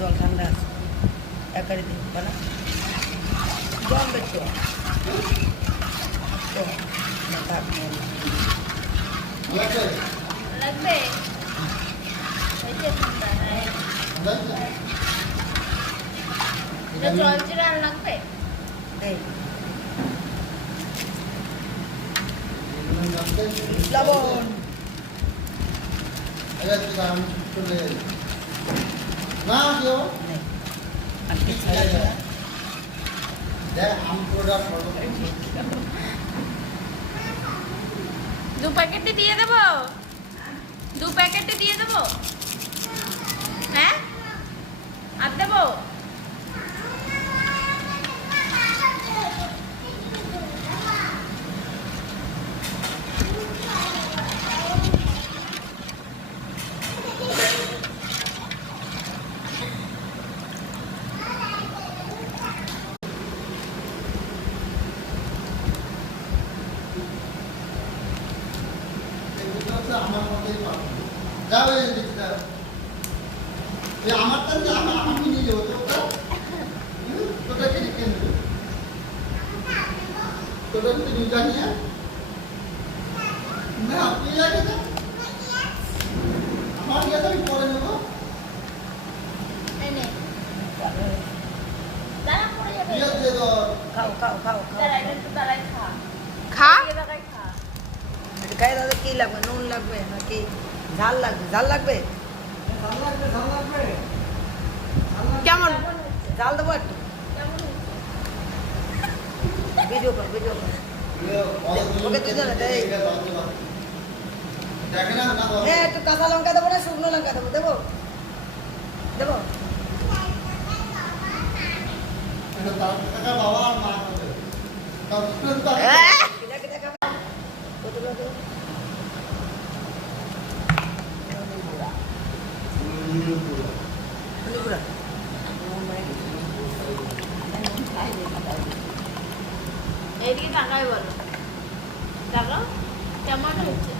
জল ঠান্ডা আছে একারে দিন বলা জল দেখো লাগবে জল জিরা লাগবে লবণ দু প্যাকেটে দিয়ে দেবো হ্যাঁ আর দেবো আমার মতেই পাবো যাও আমারটা আমাকে নিয়ে যাবো তোটা কিনে নেবে তোটা তুমি জানিয়ে না আপনি আগে যান আমার ইয়ে আমি পরে নেবো খা খাই দাদা কি লাগবে নুন লাগবে নাকি ঝাল লাগবে কেমন ঝাল দেবো একটু ভিডিও কর ওকে দুজনে একটু কাঁচা লঙ্কা দেবো না শুকনো লঙ্কা দেবো বাবা আর মা এইদিকে টাকাই বলো টাকা কেমন হচ্ছে